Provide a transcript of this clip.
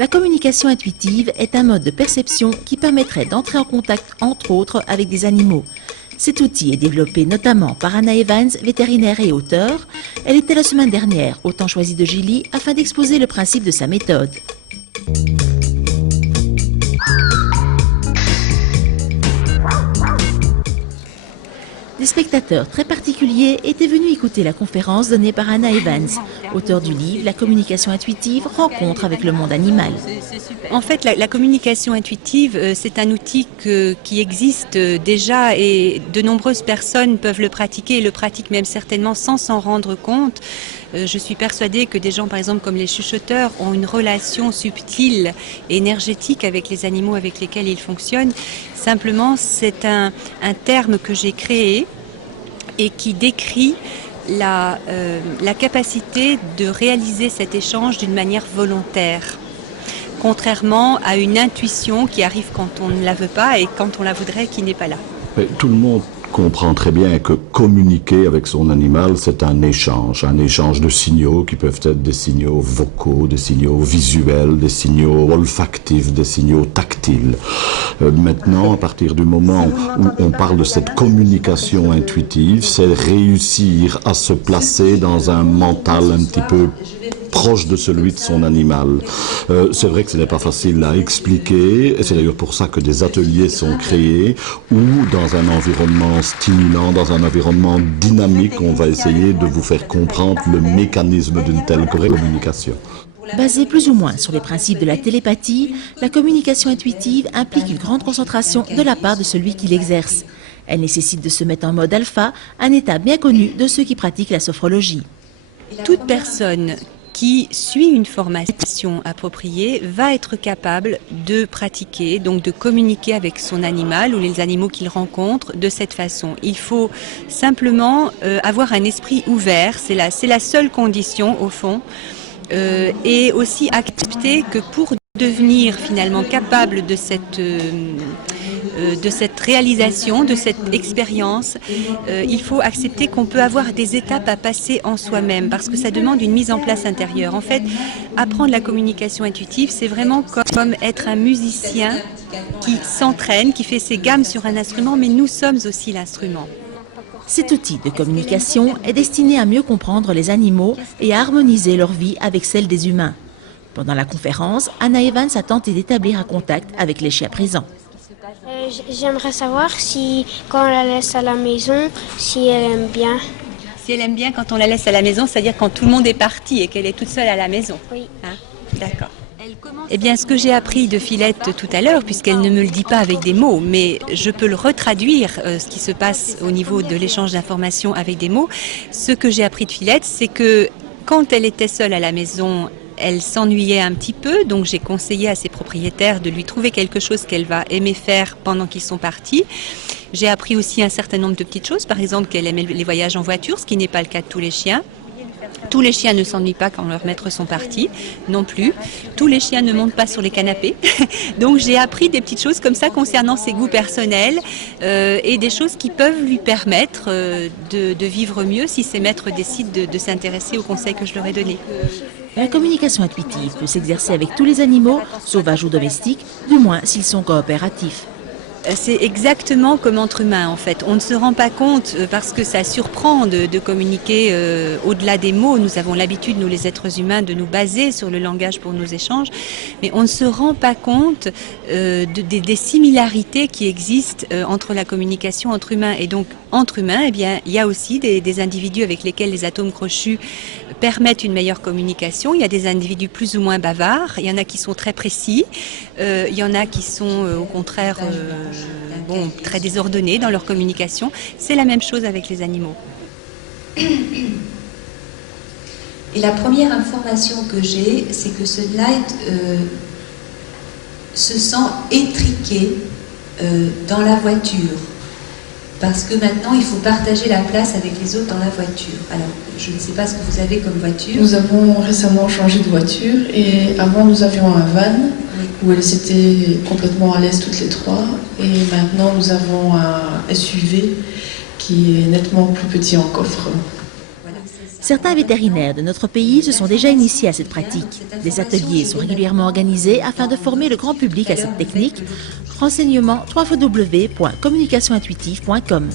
La communication intuitive est un mode de perception qui permettrait d'entrer en contact, entre autres, avec des animaux. Cet outil est développé notamment par Anna Evans, vétérinaire et auteure. Elle était la semaine dernière au Temps Choisi de Gilly afin d'exposer le principe de sa méthode. Des spectateurs très particuliers étaient venus écouter la conférence donnée par Anna Evans, auteure du livre « La communication intuitive, rencontre avec le monde animal ». En fait, la communication intuitive, c'est un outil qui existe déjà et de nombreuses personnes peuvent le pratiquer et le pratiquent même certainement sans s'en rendre compte. Je suis persuadée que des gens, par exemple, comme les chuchoteurs, ont une relation subtile et énergétique avec les animaux avec lesquels ils fonctionnent. Simplement, c'est un terme que j'ai créé et qui décrit la capacité de réaliser cet échange d'une manière volontaire, contrairement à une intuition qui arrive quand on ne la veut pas et quand on la voudrait qui n'est pas là. Mais tout le monde comprend très bien que communiquer avec son animal, c'est un échange de signaux qui peuvent être des signaux vocaux, des signaux visuels, des signaux olfactifs, des signaux tactiles. Maintenant, à partir du moment où on parle de cette communication intuitive, c'est réussir à se placer dans un mental un petit peu proche de celui de son animal. C'est vrai que ce n'est pas facile à expliquer, et c'est d'ailleurs pour ça que des ateliers sont créés, où dans un environnement stimulant, dans un environnement dynamique, on va essayer de vous faire comprendre le mécanisme d'une telle communication. Basée plus ou moins sur les principes de la télépathie, la communication intuitive implique une grande concentration de la part de celui qui l'exerce. Elle nécessite de se mettre en mode alpha, un état bien connu de ceux qui pratiquent la sophrologie. Toute personne qui suit une formation appropriée va être capable de pratiquer, donc de communiquer avec son animal ou les animaux qu'il rencontre de cette façon. Il faut simplement avoir un esprit ouvert, c'est la seule condition au fond, et aussi accepter que pour devenir finalement capable de cette réalisation, de cette expérience, il faut accepter qu'on peut avoir des étapes à passer en soi-même parce que ça demande une mise en place intérieure. En fait, apprendre la communication intuitive, c'est vraiment comme être un musicien qui s'entraîne, qui fait ses gammes sur un instrument, mais nous sommes aussi l'instrument. Cet outil de communication est destiné à mieux comprendre les animaux et à harmoniser leur vie avec celle des humains. Pendant la conférence, Anna Evans a tenté d'établir un contact avec les chiens présents. J'aimerais savoir si, quand on la laisse à la maison, si elle aime bien. Si elle aime bien quand on la laisse à la maison, c'est-à-dire quand tout le monde est parti et qu'elle est toute seule à la maison. Oui. Hein? D'accord. Eh bien, ce que j'ai appris de Philette tout à l'heure, puisqu'elle ne me le dit pas avec des mots, mais je peux le retraduire, ce qui se passe au niveau de l'échange d'informations avec des mots. Ce que j'ai appris de Philette, c'est que quand elle était seule à la maison, elle s'ennuyait un petit peu, donc j'ai conseillé à ses propriétaires de lui trouver quelque chose qu'elle va aimer faire pendant qu'ils sont partis. J'ai appris aussi un certain nombre de petites choses, par exemple qu'elle aimait les voyages en voiture, ce qui n'est pas le cas de tous les chiens. Tous les chiens ne s'ennuient pas quand leurs maîtres sont partis, non plus. Tous les chiens ne montent pas sur les canapés. Donc j'ai appris des petites choses comme ça concernant ses goûts personnels et des choses qui peuvent lui permettre de vivre mieux si ses maîtres décident de s'intéresser aux conseils que je leur ai donnés. La communication intuitive peut s'exercer avec tous les animaux, sauvages ou domestiques, du moins s'ils sont coopératifs. C'est exactement comme entre humains en fait. On ne se rend pas compte parce que ça surprend de communiquer au-delà des mots. Nous avons l'habitude, nous les êtres humains, de nous baser sur le langage pour nos échanges. Mais on ne se rend pas compte des similarités qui existent entre la communication entre humains. Et donc entre humains, eh bien, il y a aussi des individus avec lesquels les atomes crochus permettent une meilleure communication. Il y a des individus plus ou moins bavards. Il y en a qui sont très précis. Il y en a qui sont au contraire très désordonnés dans leur communication. C'est la même chose avec les animaux. Et la première information que j'ai, c'est que ce light se sent étriqué dans la voiture. Parce que maintenant, il faut partager la place avec les autres dans la voiture. Alors, je ne sais pas ce que vous avez comme voiture. Nous avons récemment changé de voiture et avant, nous avions un van où elles étaient complètement à l'aise toutes les trois. Et maintenant, nous avons un SUV qui est nettement plus petit en coffre. Voilà. Certains vétérinaires de notre pays se sont déjà initiés à cette pratique. Des ateliers sont régulièrement organisés afin de former le grand public à cette technique. Renseignements www.communicationintuitive.com.